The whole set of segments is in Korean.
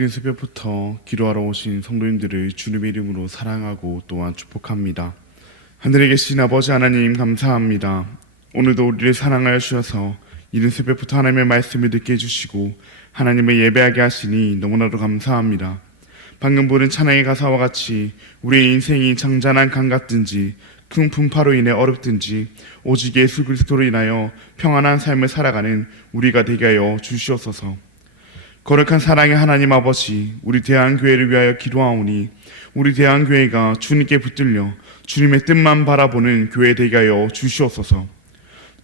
이른 새벽부터 기도하러 오신 성도님들을 주님의 이름으로 사랑하고 또한 축복합니다. 하늘에 계신 아버지 하나님 감사합니다. 오늘도 우리를 사랑하여 주셔서 이른 새벽부터 하나님의 말씀을 듣게 해주시고 하나님을 예배하게 하시니 너무나도 감사합니다. 방금 부른 찬양의 가사와 같이 우리의 인생이 장잔한 강 같든지 큰 풍파로 인해 어렵든지 오직 예수 그리스도로 인하여 평안한 삶을 살아가는 우리가 되게 하여 주시옵소서. 거룩한 사랑의 하나님 아버지, 우리 대한교회를 위하여 기도하오니 우리 대한교회가 주님께 붙들려 주님의 뜻만 바라보는 교회 되게 하여 주시옵소서.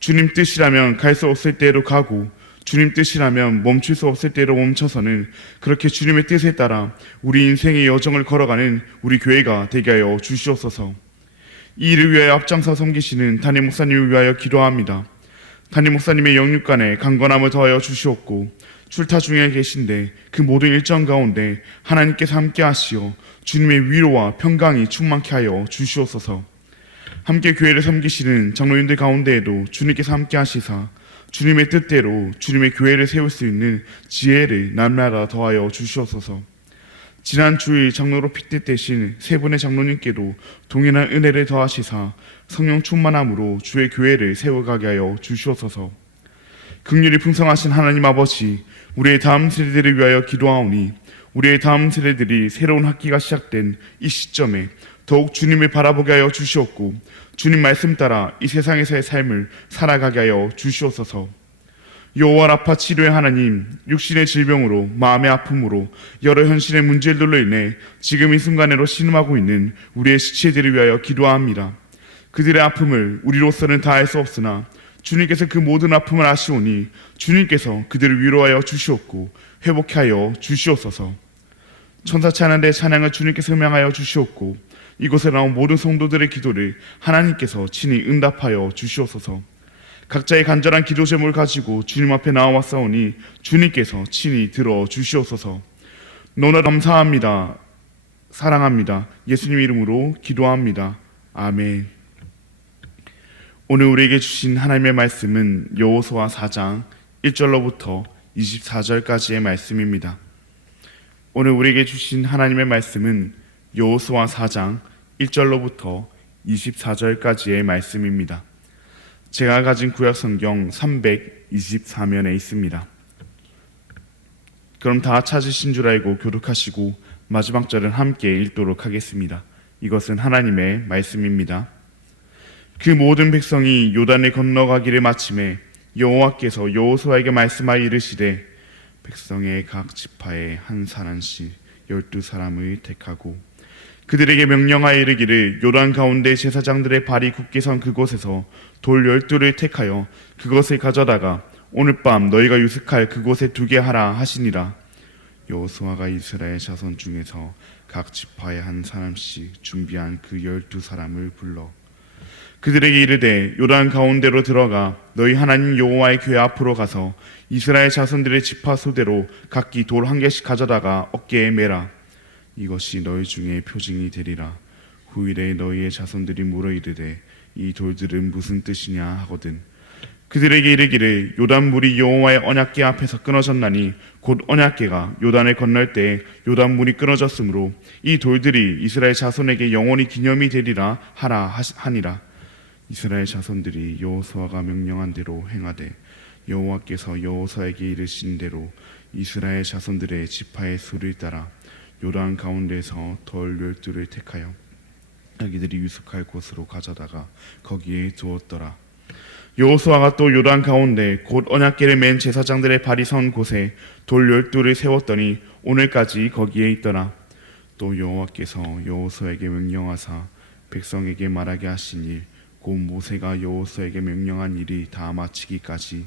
주님 뜻이라면 갈 수 없을 때로 가고 주님 뜻이라면 멈출 수 없을 때로 멈춰서는 그렇게 주님의 뜻에 따라 우리 인생의 여정을 걸어가는 우리 교회가 되게 하여 주시옵소서. 이 일을 위하여 앞장서 섬기시는 담임 목사님을 위하여 기도합니다. 담임 목사님의 영육간에 강건함을 더하여 주시옵고 출타 중에 계신데 그 모든 일정 가운데 하나님께서 함께 하시어 주님의 위로와 평강이 충만케 하여 주시옵소서. 함께 교회를 섬기시는 장로님들 가운데에도 주님께서 함께 하시사 주님의 뜻대로 주님의 교회를 세울 수 있는 지혜를 날마다 더하여 주시옵소서. 지난 주일 장로로 픽tet되신 세 분의 장로님께도 동일한 은혜를 더하시사 성령 충만함으로 주의 교회를 세워가게 하여 주시옵소서. 긍휼이 풍성하신 하나님 아버지, 우리의 다음 세대들을 위하여 기도하오니 우리의 다음 세대들이 새로운 학기가 시작된 이 시점에 더욱 주님을 바라보게 하여 주시옵고 주님 말씀 따라 이 세상에서의 삶을 살아가게 하여 주시옵소서. 여호와 라파 치료의 하나님, 육신의 질병으로 마음의 아픔으로 여러 현실의 문제들로 인해 지금 이 순간에로 신음하고 있는 우리의 지체들을 위하여 기도합니다. 그들의 아픔을 우리로서는 다할 수 없으나 주님께서 그 모든 아픔을 아시오니 주님께서 그들을 위로하여 주시옵고 회복케 하여 주시옵소서. 천사 찬양대 찬양을 주님께서 음향하여 주시옵고 이곳에 나온 모든 성도들의 기도를 하나님께서 친히 응답하여 주시옵소서. 각자의 간절한 기도 제목을 가지고 주님 앞에 나와왔사오니 주님께서 친히 들어주시옵소서. 너무나 감사합니다. 사랑합니다. 예수님 이름으로 기도합니다. 아멘. 오늘 우리에게 주신 하나님의 말씀은 여호수아 4장 1절로부터 24절까지의 말씀입니다. 오늘 우리에게 주신 하나님의 말씀은 여호수아 4장 1절로부터 24절까지의 말씀입니다. 제가 가진 구약성경 324면에 있습니다. 그럼 다 찾으신 줄 알고 교독하시고 마지막 절은 함께 읽도록 하겠습니다. 이것은 하나님의 말씀입니다. 그 모든 백성이 요단을 건너가기를 마침에 여호와께서 여호수아에게 말씀하여 이르시되 백성의 각 지파에 한 사람씩 12사람을 택하고 그들에게 명령하여 이르기를 요단 가운데 제사장들의 발이 굳게 선 그곳에서 돌 12를 택하여 그것을 가져다가 오늘 밤 너희가 유숙할 그곳에 두게 하라 하시니라. 여호수아가 이스라엘 자손 중에서 각 지파에 한 사람씩 준비한 그 12사람을 불러 그들에게 이르되 요단 가운데로 들어가 너희 하나님 여호와의 교회 앞으로 가서 이스라엘 자손들의 지파 수대로 각기 돌 한 개씩 가져다가 어깨에 매라. 이것이 너희 중에 표징이 되리라. 후일에 너희의 자손들이 물어 이르되 이 돌들은 무슨 뜻이냐 하거든 그들에게 이르기를 요단 물이 여호와의 언약궤 앞에서 끊어졌나니 곧 언약궤가 요단을 건널 때 요단 물이 끊어졌으므로 이 돌들이 이스라엘 자손에게 영원히 기념이 되리라 하라 하니라. 이스라엘 자손들이 여호수아가 명령한 대로 행하되 여호와께서 여호수아에게 이르신 대로 이스라엘 자손들의 지파의 수를 따라 요단 가운데서 돌 12를 택하여 자기들이 유숙할 곳으로 가져다가 거기에 두었더라. 여호수아가 또 요단 가운데 곧 언약궤를 맨 제사장들의 발이 선 곳에 돌 12를 세웠더니 오늘까지 거기에 있더라. 또 여호와께서 여호수아에게 명령하사 백성에게 말하게 하신 일 곧 모세가 여호수아에게 명령한 일이 다 마치기까지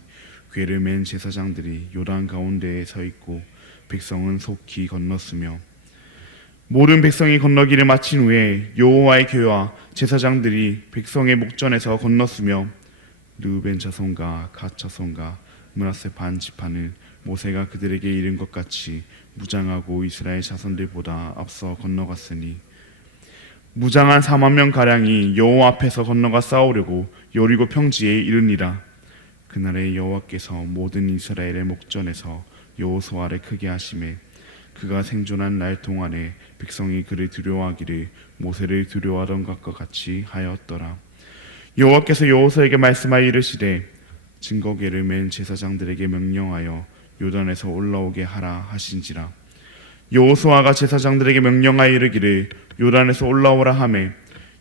궤를 맨 제사장들이 요단 가운데에 서 있고 백성은 속히 건넜으며 모든 백성이 건너기를 마친 후에 여호와의 교회와 제사장들이 백성의 목전에서 건넜으며 르우벤 자손과 갓 자손과 므낫세 반 지파는 모세가 그들에게 이른 것 같이 무장하고 이스라엘 자손들보다 앞서 건너갔으니 무장한 4만 명 가량이 여호와 앞에서 건너가 싸우려고 여리고 평지에 이르니라. 그날에 여호와께서 모든 이스라엘의 목전에서 여호수아를 크게 하시매 그가 생존한 날 동안에 백성이 그를 두려워하기를 모세를 두려워하던 것과 같이 하였더라. 여호와께서 여호수아에게 말씀하여 이르시되 증거궤를 맨 제사장들에게 명령하여 요단에서 올라오게 하라 하신지라. 여호수아가 제사장들에게 명령하여 이르기를 요단에서 올라오라 하매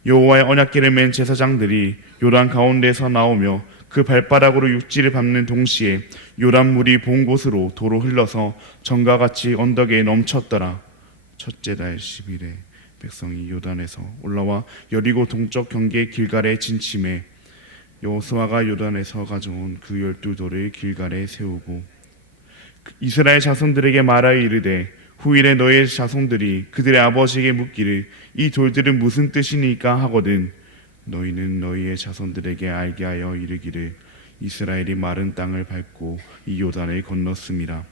여호와의 언약궤를 맨 제사장들이 요단 가운데에서 나오며 그 발바닥으로 육지를 밟는 동시에 요단 물이 본 곳으로 도로 흘러서 전과 같이 언덕에 넘쳤더라. 첫째 달 10일에 백성이 요단에서 올라와 여리고 동쪽 경계 길갈에 진침해 여호수아가 요단에서 가져온 그 12돌을 길갈에 세우고 이스라엘 자손들에게 말하여 이르되 후일에 너의 자손들이 그들의 아버지에게 묻기를 이 돌들은 무슨 뜻이니까 하거든 너희는 너희의 자손들에게 알게 하여 이르기를 이스라엘이 마른 땅을 밟고 이 요단을 건넜습니다.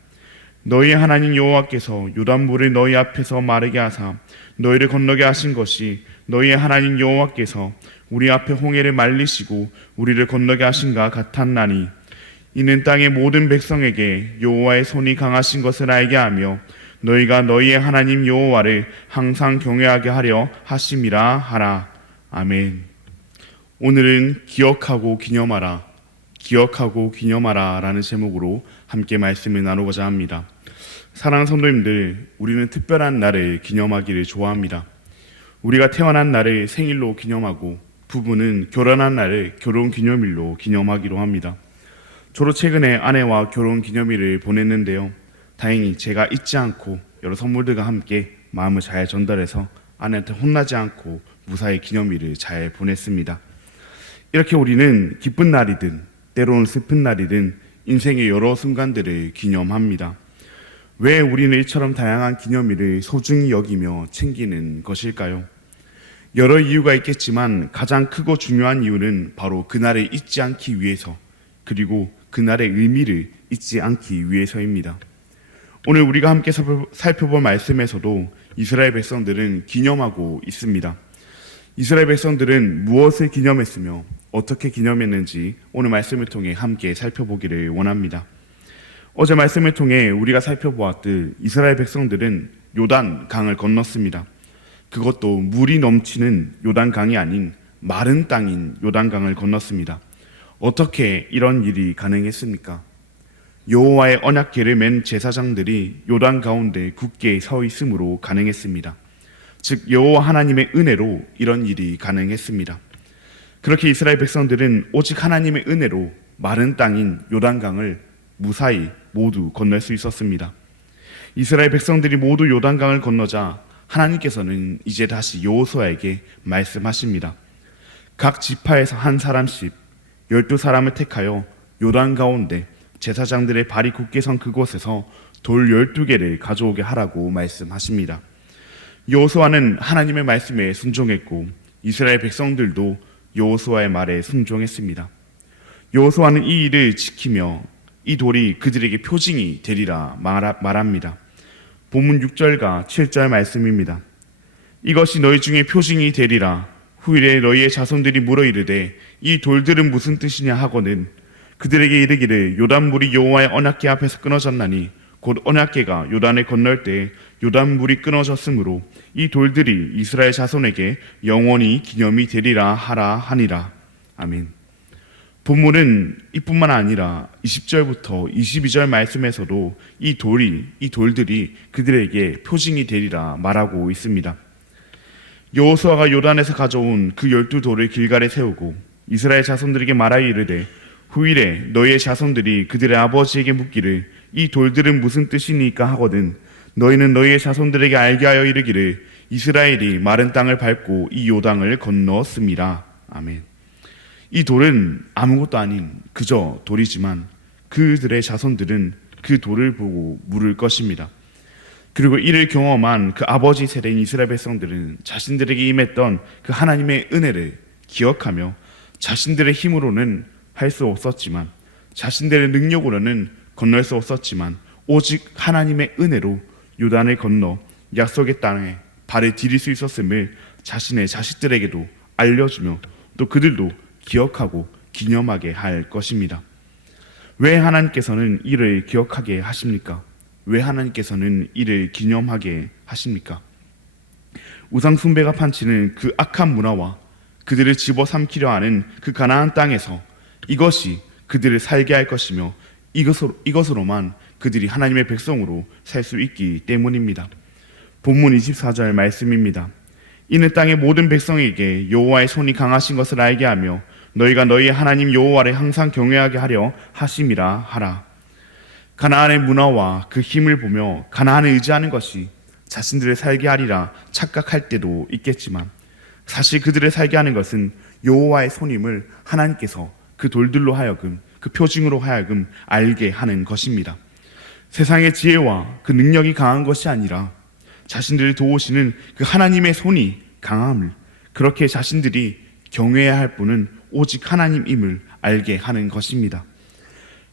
너희 하나님 여호와께서 요단물을 너희 앞에서 마르게 하사 너희를 건너게 하신 것이 너희의 하나님 여호와께서 우리 앞에 홍해를 말리시고 우리를 건너게 하신가 같았나니 이는 땅의 모든 백성에게 여호와의 손이 강하신 것을 알게 하며 너희가 너희의 하나님 여호와를 항상 경외하게 하려 하심이라 하라. 아멘. 오늘은 기억하고 기념하라, 기억하고 기념하라 라는 제목으로 함께 말씀을 나누고자 합니다. 사랑하는 성도님들, 우리는 특별한 날을 기념하기를 좋아합니다. 우리가 태어난 날을 생일로 기념하고 부부는 결혼한 날을 결혼기념일로 기념하기로 합니다. 저도 최근에 아내와 결혼기념일을 보냈는데요. 다행히 제가 잊지 않고 여러 선물들과 함께 마음을 잘 전달해서 아내한테 혼나지 않고 무사히 기념일을 잘 보냈습니다. 이렇게 우리는 기쁜 날이든 때로는 슬픈 날이든 인생의 여러 순간들을 기념합니다. 왜 우리는 이처럼 다양한 기념일을 소중히 여기며 챙기는 것일까요? 여러 이유가 있겠지만 가장 크고 중요한 이유는 바로 그날을 잊지 않기 위해서, 그리고 그날의 의미를 잊지 않기 위해서입니다. 오늘 우리가 함께 살펴볼 말씀에서도 이스라엘 백성들은 기념하고 있습니다. 이스라엘 백성들은 무엇을 기념했으며 어떻게 기념했는지 오늘 말씀을 통해 함께 살펴보기를 원합니다. 어제 말씀을 통해 우리가 살펴보았듯 이스라엘 백성들은 요단 강을 건넜습니다. 그것도 물이 넘치는 요단 강이 아닌 마른 땅인 요단 강을 건넜습니다. 어떻게 이런 일이 가능했습니까? 여호와의 언약궤를 맨 제사장들이 요단 가운데 굳게 서 있음으로 가능했습니다. 즉 여호와 하나님의 은혜로 이런 일이 가능했습니다. 그렇게 이스라엘 백성들은 오직 하나님의 은혜로 마른 땅인 요단강을 무사히 모두 건널 수 있었습니다. 이스라엘 백성들이 모두 요단강을 건너자 하나님께서는 이제 다시 여호수아에게 말씀하십니다. 각 지파에서 한 사람씩 12사람을 택하여 요단 가운데 제사장들의 발이 굳게 선 그곳에서 돌 12개를 가져오게 하라고 말씀하십니다. 여호수아는 하나님의 말씀에 순종했고 이스라엘 백성들도 여호수아의 말에 순종했습니다. 여호수아는 이 일을 지키며 이 돌이 그들에게 표징이 되리라 말합니다. 본문 6절과 7절 말씀입니다. 이것이 너희 중에 표징이 되리라. 후일에 너희의 자손들이 물어 이르되 이 돌들은 무슨 뜻이냐 하거든 그들에게 이르기를 요단물이 여호와의 언약궤 앞에서 끊어졌나니 곧 언약궤가 요단을 건널 때 요단물이 끊어졌으므로 이 돌들이 이스라엘 자손에게 영원히 기념이 되리라 하라 하니라. 아멘. 본문은 이뿐만 아니라 20절부터 22절 말씀에서도 이 돌들이 그들에게 표징이 되리라 말하고 있습니다. 여호수아가 요단에서 가져온 그 12돌을 길갈에 세우고 이스라엘 자손들에게 말하여 이르되 후일에 너희의 자손들이 그들의 아버지에게 묻기를 이 돌들은 무슨 뜻이니까 하거든 너희는 너희의 자손들에게 알게 하여 이르기를 이스라엘이 마른 땅을 밟고 이 요단을 건너었습니다. 아멘. 이 돌은 아무것도 아닌 그저 돌이지만 그들의 자손들은 그 돌을 보고 물을 것입니다. 그리고 이를 경험한 그 아버지 세대인 이스라엘 백성들은 자신들에게 임했던 그 하나님의 은혜를 기억하며 자신들의 힘으로는 할 수 없었지만 자신들의 능력으로는 건널 수 없었지만 오직 하나님의 은혜로 요단을 건너 약속의 땅에 발을 디딜 수 있었음을 자신의 자식들에게도 알려주며 또 그들도 기억하고 기념하게 할 것입니다. 왜 하나님께서는 이를 기억하게 하십니까? 왜 하나님께서는 이를 기념하게 하십니까? 우상 숭배가 판치는 그 악한 문화와 그들을 집어삼키려 하는 그 가나안 땅에서 이것이 그들을 살게 할 것이며 이것으로만 그들이 하나님의 백성으로 살 수 있기 때문입니다. 본문 24절 말씀입니다. 이는 땅의 모든 백성에게 여호와의 손이 강하신 것을 알게 하며 너희가 너희의 하나님 여호와를 항상 경외하게 하려 하심이라 하라. 가나안의 문화와 그 힘을 보며 가나안을 의지하는 것이 자신들을 살게 하리라 착각할 때도 있겠지만 사실 그들을 살게 하는 것은 여호와의 손임을 하나님께서 그 돌들로 하여금 그 표징으로 하여금 알게 하는 것입니다. 세상의 지혜와 그 능력이 강한 것이 아니라 자신들을 도우시는 그 하나님의 손이 강함을, 그렇게 자신들이 경외해야 할 분은 오직 하나님임을 알게 하는 것입니다.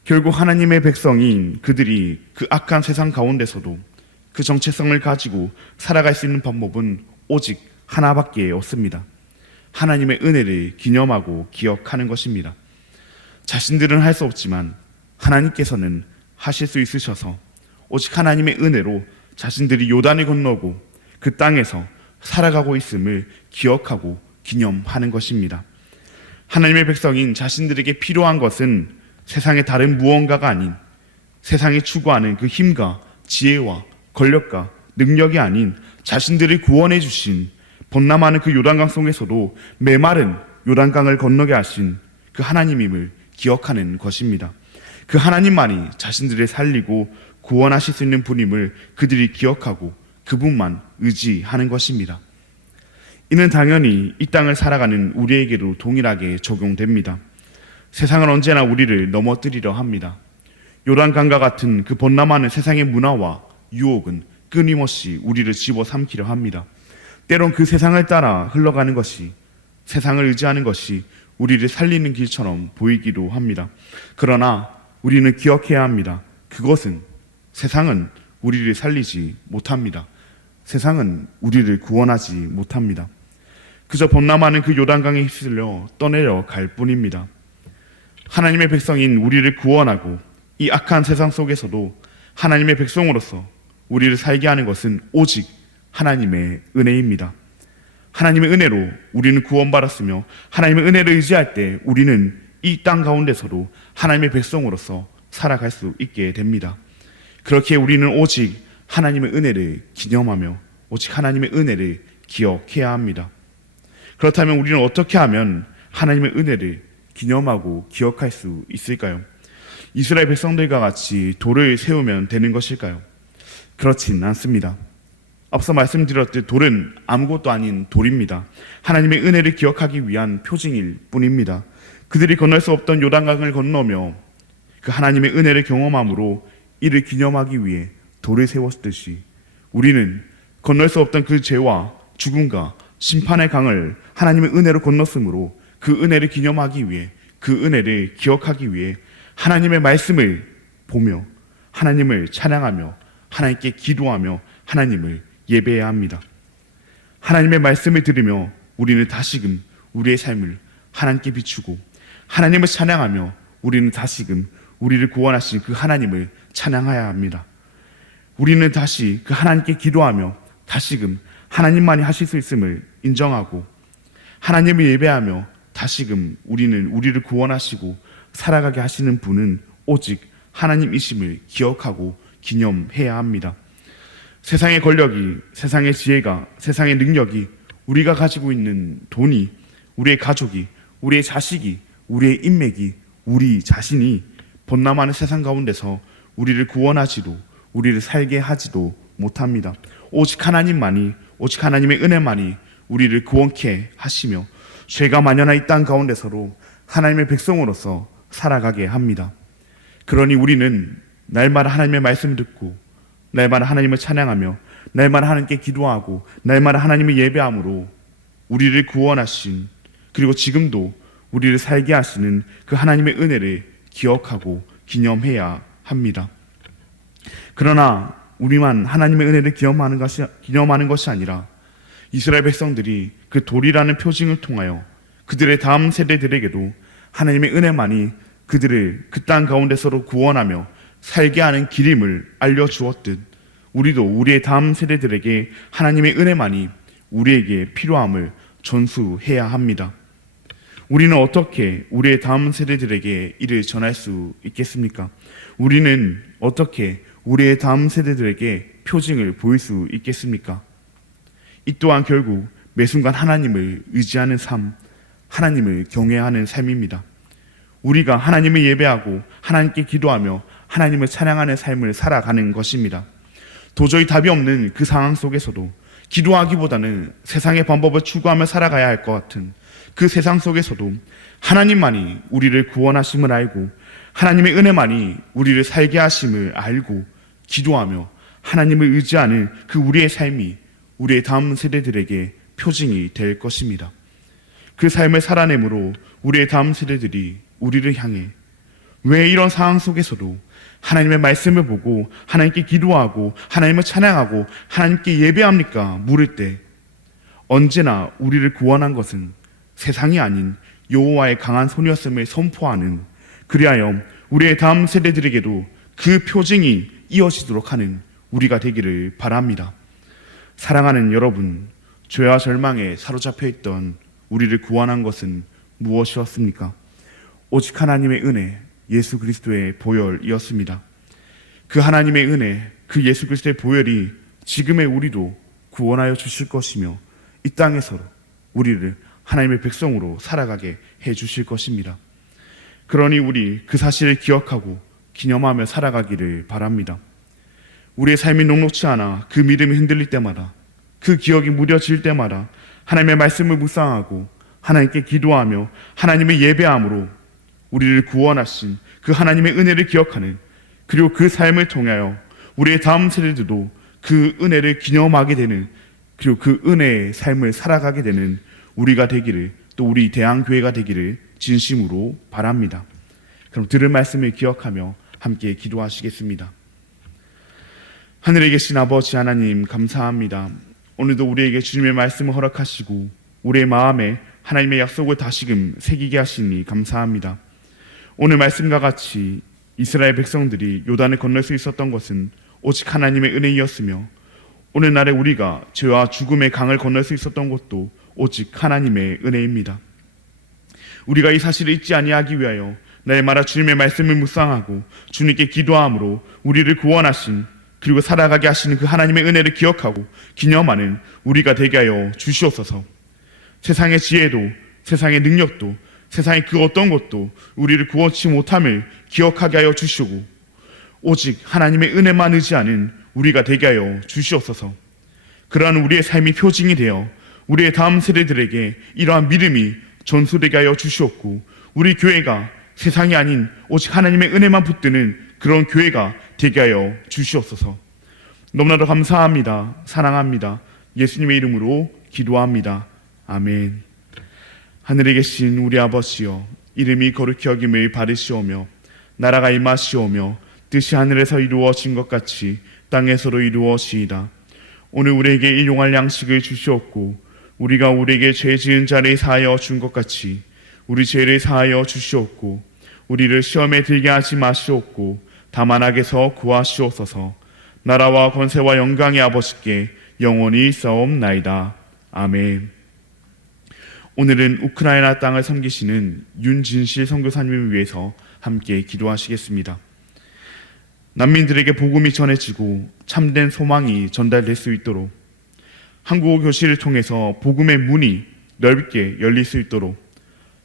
결국 하나님의 백성인 그들이 그 악한 세상 가운데서도 그 정체성을 가지고 살아갈 수 있는 방법은 오직 하나밖에 없습니다. 하나님의 은혜를 기념하고 기억하는 것입니다. 자신들은 할 수 없지만 하나님께서는 하실 수 있으셔서 오직 하나님의 은혜로 자신들이 요단을 건너고 그 땅에서 살아가고 있음을 기억하고 기념하는 것입니다. 하나님의 백성인 자신들에게 필요한 것은 세상의 다른 무언가가 아닌 세상이 추구하는 그 힘과 지혜와 권력과 능력이 아닌 자신들을 구원해 주신 번남하는 그 요단강 속에서도 메마른 요단강을 건너게 하신 그 하나님임을 기억하는 것입니다. 그 하나님만이 자신들을 살리고 구원하실 수 있는 분임을 그들이 기억하고 그분만 의지하는 것입니다. 이는 당연히 이 땅을 살아가는 우리에게도 동일하게 적용됩니다. 세상은 언제나 우리를 넘어뜨리려 합니다. 요단강과 같은 그 번남하는 세상의 문화와 유혹은 끊임없이 우리를 집어삼키려 합니다. 때론 그 세상을 따라 흘러가는 것이, 세상을 의지하는 것이 우리를 살리는 길처럼 보이기도 합니다. 그러나 우리는 기억해야 합니다. 그것은, 세상은 우리를 살리지 못합니다. 세상은 우리를 구원하지 못합니다. 그저 번남하는 그 요단강에 휩쓸려 떠내려 갈 뿐입니다. 하나님의 백성인 우리를 구원하고 이 악한 세상 속에서도 하나님의 백성으로서 우리를 살게 하는 것은 오직 하나님의 은혜입니다. 하나님의 은혜로 우리는 구원받았으며 하나님의 은혜를 의지할 때 우리는 이 땅 가운데서도 하나님의 백성으로서 살아갈 수 있게 됩니다. 그렇게 우리는 오직 하나님의 은혜를 기념하며 오직 하나님의 은혜를 기억해야 합니다. 그렇다면 우리는 어떻게 하면 하나님의 은혜를 기념하고 기억할 수 있을까요? 이스라엘 백성들과 같이 돌을 세우면 되는 것일까요? 그렇진 않습니다. 앞서 말씀드렸듯 돌은 아무것도 아닌 돌입니다. 하나님의 은혜를 기억하기 위한 표징일 뿐입니다. 그들이 건널 수 없던 요단강을 건너며 그 하나님의 은혜를 경험함으로 이를 기념하기 위해 돌을 세웠듯이 우리는 건널 수 없던 그 죄와 죽음과 심판의 강을 하나님의 은혜로 건넜으므로 그 은혜를 기념하기 위해, 그 은혜를 기억하기 위해 하나님의 말씀을 보며 하나님을 찬양하며 하나님께 기도하며 하나님을 예배해야 합니다. 하나님의 말씀을 들으며 우리는 다시금 우리의 삶을 하나님께 비추고 하나님을 찬양하며 우리는 다시금 우리를 구원하신 그 하나님을 찬양해야 합니다. 우리는 다시 그 하나님께 기도하며 다시금 하나님만이 하실 수 있음을 인정하고 하나님을 예배하며 다시금 우리는 우리를 구원하시고 살아가게 하시는 분은 오직 하나님이심을 기억하고 기념해야 합니다. 세상의 권력이, 세상의 지혜가, 세상의 능력이, 우리가 가지고 있는 돈이, 우리의 가족이, 우리의 자식이, 우리의 인맥이, 우리 자신이 번남하는 세상 가운데서 우리를 구원하지도 우리를 살게 하지도 못합니다. 오직 하나님만이, 오직 하나님의 은혜만이 우리를 구원케 하시며 죄가 만연한 이 땅 가운데서도 하나님의 백성으로서 살아가게 합니다. 그러니 우리는 날마다 하나님의 말씀 듣고 날마다 하나님을 찬양하며 날마다 하나님께 기도하고 날마다 하나님을 예배함으로 우리를 구원하신, 그리고 지금도 우리를 살게 하시는 그 하나님의 은혜를 기억하고 기념해야 합니다. 그러나 우리만 하나님의 은혜를 기념하는 것이 아니라 이스라엘 백성들이 그 돌이라는 표징을 통하여 그들의 다음 세대들에게도 하나님의 은혜만이 그들을 그 땅 가운데서로 구원하며 살게 하는 길임을 알려주었듯 우리도 우리의 다음 세대들에게 하나님의 은혜만이 우리에게 필요함을 전수해야 합니다. 우리는 어떻게 우리의 다음 세대들에게 이를 전할 수 있겠습니까? 우리는 어떻게 우리의 다음 세대들에게 표징을 보일 수 있겠습니까? 이 또한 결국 매 순간 하나님을 의지하는 삶, 하나님을 경외하는 삶입니다. 우리가 하나님을 예배하고 하나님께 기도하며 하나님을 찬양하는 삶을 살아가는 것입니다. 도저히 답이 없는 그 상황 속에서도 기도하기보다는 세상의 방법을 추구하며 살아가야 할 것 같은 그 세상 속에서도 하나님만이 우리를 구원하심을 알고 하나님의 은혜만이 우리를 살게 하심을 알고 기도하며 하나님을 의지하는 그 우리의 삶이 우리의 다음 세대들에게 표징이 될 것입니다. 그 삶을 살아내므로 우리의 다음 세대들이 우리를 향해 왜 이런 상황 속에서도 하나님의 말씀을 보고 하나님께 기도하고 하나님을 찬양하고 하나님께 예배합니까? 물을 때 언제나 우리를 구원한 것은 세상이 아닌 여호와의 강한 손이었음을 선포하는, 그리하여 우리의 다음 세대들에게도 그 표징이 이어지도록 하는 우리가 되기를 바랍니다. 사랑하는 여러분, 죄와 절망에 사로잡혀 있던 우리를 구원한 것은 무엇이었습니까? 오직 하나님의 은혜, 예수 그리스도의 보혈이었습니다. 그 하나님의 은혜, 그 예수 그리스도의 보혈이 지금의 우리도 구원하여 주실 것이며 이 땅에서 우리를 하나님의 백성으로 살아가게 해 주실 것입니다. 그러니 우리 그 사실을 기억하고 기념하며 살아가기를 바랍니다. 우리의 삶이 녹록치 않아 그 믿음이 흔들릴 때마다, 그 기억이 무뎌질 때마다 하나님의 말씀을 묵상하고 하나님께 기도하며 하나님의 예배함으로 우리를 구원하신 그 하나님의 은혜를 기억하는, 그리고 그 삶을 통하여 우리의 다음 세대들도 그 은혜를 기념하게 되는, 그리고 그 은혜의 삶을 살아가게 되는 우리가 되기를, 또 우리 대한교회가 되기를 진심으로 바랍니다. 그럼 들은 말씀을 기억하며 함께 기도하시겠습니다. 하늘에 계신 아버지 하나님, 감사합니다. 오늘도 우리에게 주님의 말씀을 허락하시고 우리의 마음에 하나님의 약속을 다시금 새기게 하시니 감사합니다. 오늘 말씀과 같이 이스라엘 백성들이 요단을 건널 수 있었던 것은 오직 하나님의 은혜이었으며, 오늘날에 우리가 죄와 죽음의 강을 건널 수 있었던 것도 오직 하나님의 은혜입니다. 우리가 이 사실을 잊지 아니하기 위하여 날마다 주님의 말씀을 묵상하고 주님께 기도함으로 우리를 구원하신, 그리고 살아가게 하시는 그 하나님의 은혜를 기억하고 기념하는 우리가 되게 하여 주시옵소서. 세상의 지혜도 세상의 능력도 세상의 그 어떤 것도 우리를 구원치 못함을 기억하게 하여 주시고 오직 하나님의 은혜만 의지하는 우리가 되게 하여 주시옵소서. 그러한 우리의 삶이 표징이 되어 우리의 다음 세대들에게 이러한 믿음이 전수되게 하여 주시옵고, 우리 교회가 세상이 아닌 오직 하나님의 은혜만 붙드는 그런 교회가 되게 하여 주시옵소서. 너무나도 감사합니다. 사랑합니다. 예수님의 이름으로 기도합니다. 아멘. 하늘에 계신 우리 아버지여, 이름이 거룩히 여김을 받으시오며 나라가 임하시오며 뜻이 하늘에서 이루어진 것 같이 땅에서도 이루어지이다. 오늘 우리에게 일용할 양식을 주시옵고 우리가 우리에게 죄 지은 자를 사하여 준 것 같이 우리 죄를 사하여 주시옵고 우리를 시험에 들게 하지 마시옵고 다만 악에서 구하시옵소서. 나라와 권세와 영광의 아버지께 영원히 있사옵나이다. 아멘. 오늘은 우크라이나 땅을 섬기시는 윤진실 선교사님을 위해서 함께 기도하시겠습니다. 난민들에게 복음이 전해지고 참된 소망이 전달될 수 있도록, 한국어 교실을 통해서 복음의 문이 넓게 열릴 수 있도록,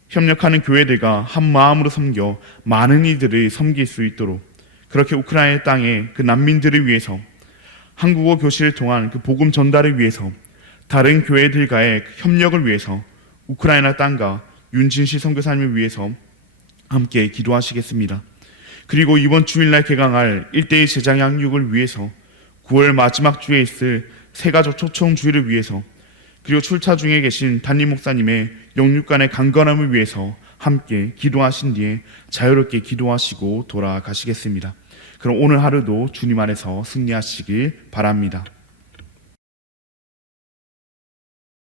협력하는 교회들과 한 마음으로 섬겨 많은 이들을 섬길 수 있도록, 그렇게 우크라이나 땅의 그 난민들을 위해서, 한국어 교실을 통한 그 복음 전달을 위해서, 다른 교회들과의 협력을 위해서 우크라이나 땅과 윤진실 선교사님을 위해서 함께 기도하시겠습니다. 그리고 이번 주일날 개강할 1:1 제장 양육을 위해서, 9월 마지막 주에 있을 새가족 초청 주일을 위해서, 그리고 출차 중에 계신 담임 목사님의 영육간의 강건함을 위해서 함께 기도하신 뒤에 자유롭게 기도하시고 돌아가시겠습니다. 그럼 오늘 하루도 주님 안에서 승리하시길 바랍니다.